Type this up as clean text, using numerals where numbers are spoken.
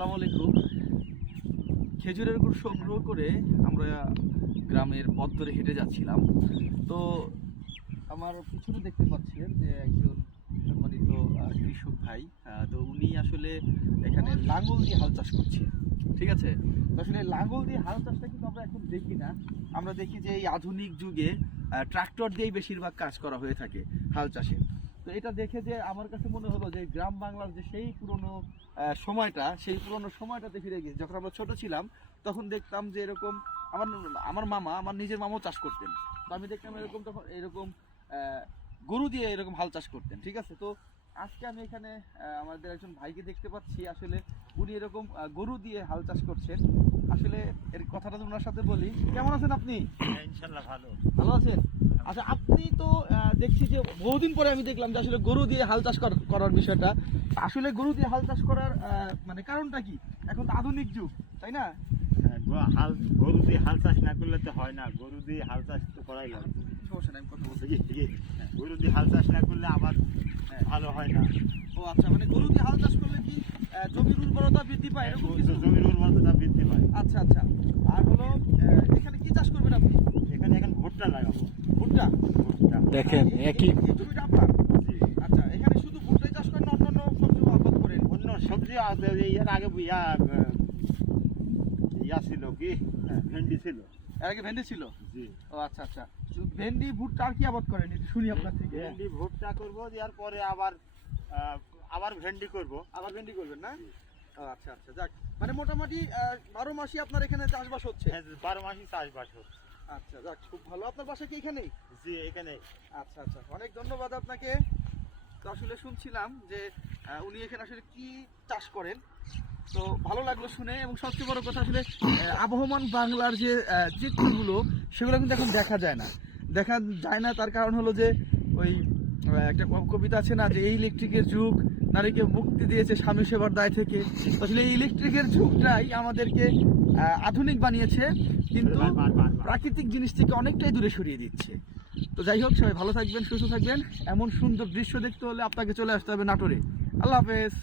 আসসালামু আলাইকুম। খেজুরের গুড় সংগ্রহ করে আমরা গ্রামের পথ ধরে হেঁটে যাচ্ছিলাম। তো আমার পিছনে দেখতে পাচ্ছেন যে একজন সম্মানিত কৃষক ভাই, তো উনি আসলে এখানে লাঙ্গল দিয়ে হাল চাষ করছে। ঠিক আছে, তো আসলে লাঙ্গল দিয়ে হাল চাষটা কিন্তু আমরা এখন দেখি না। আমরা দেখি যে এই আধুনিক যুগে ট্রাক্টর দিয়েই বেশিরভাগ কাজ করা হয়ে থাকে হাল চাষে। তো এটা দেখে যে আমার কাছে মনে হলো যে গ্রাম বাংলার যে সেই পুরনো সময়টাতে ফিরে গেছি। যখন আমরা ছোট ছিলাম তখন দেখতাম যে এরকম আমার নিজের মামাও চাষ করতেন। তো আমি দেখতাম এরকম, তখন এরকম গরু দিয়ে এরকম হাল চাষ করতেন। ঠিক আছে, তো আজকে আমি এখানে আমাদের একজন ভাইকে দেখতে পাচ্ছি, আসলে উনি এরকম গরু দিয়ে হাল চাষ করছেন। আসলে এর কথাটা তো ওনার সাথে বলি। কেমন আছেন আপনি? ইনশাআল্লাহ ভালো আছেন? আচ্ছা, আপনি তো দেখছি যে বহুদিন পরে আমি দেখলাম যে আসলে গরু দিয়ে হাল চাষ করার বিষয়টা। আসলে গরু দিয়ে হাল চাষ করার মানে কারণটা কি? এখন তো আধুনিক যুগ, তাই না? গরু দিয়ে হাল চাষ না করলে তো হয় না। গরু দিয়ে হাল চাষ তো করাই লাগবে। সমস্যা নাই, আমি কথা বলছি। গরু দিয়ে হাল চাষ না করলে আবার ভালো হয় না। ও আচ্ছা, মানে গরু দিয়ে হাল চাষ করলে কি জমির উর্বরতা বৃদ্ধি পায় এরকম কিছু? জমির উর্বরতা বৃদ্ধি পায়। আচ্ছা আচ্ছা। আর হলো এখানে কি চাষ করবেন আপনি? এখন ভুট্টা লাগাবো। ভুট্টা দেখেন একই এই জমিটা আপনার? আচ্ছা, এখানে শুধু ভুট্টাই চাষ করেন না অন্যান্য সবজি আবাদ করেন? অন্য সবজি এর আগে ইয়া ছিল কি, ভেন্ডি ছিল। এর আগে ভেন্ডি ছিল? জি। ও আচ্ছা আচ্ছা। ভেন্ডি ভুট্টা আর কি আবাদ করেন একটু শুনি আপনার থেকে। ভেন্ডি ভুট্টা করবো, দেওয়ার পরে আবার ভেন্ডি করব। আবার ভেন্ডি করবেন না? ও আচ্ছা আচ্ছা, যাক, মানে মোটামুটি 12 মাসই আপনার এখানে চাষবাস হচ্ছে? হ্যাঁ, 12 মাসই চাষবাস হচ্ছে। আচ্ছা, যাক, খুব ভালো। আপনার বাসা কি এখানেই? জি, এখানে। আচ্ছা আচ্ছা, অনেক ধন্যবাদ আপনাকে। তো আসলে শুনছিলাম যে উনি এখানে আসলে কি চাষ করেন, তো ভালো লাগলো শুনে। এবং সবচেয়ে বড় কথা, আসলে আবহমান বাংলার যে চিত্রগুলো সেগুলো কিন্তু এখন দেখা যায় না। তার কারণ হলো যে ওই একটা কবিতা আছে না, যে এই ইলেকট্রিকের যুগ নারীকে মুক্তি দিয়েছে স্বামী সেবার দায় থেকে। আসলে এই ইলেকট্রিকের যুগটাই আমাদেরকে আধুনিক বানিয়েছে, কিন্তু প্রাকৃতিক জিনিস থেকে অনেকটাই দূরে সরিয়ে দিচ্ছে। তো যাই হোক, সবাই ভালো থাকবেন, সুস্থ থাকবেন। এমন সুন্দর দৃশ্য দেখতে হলে আপনাকে চলে আসতে হবে নাটোরে। আল্লাহ হাফেজ।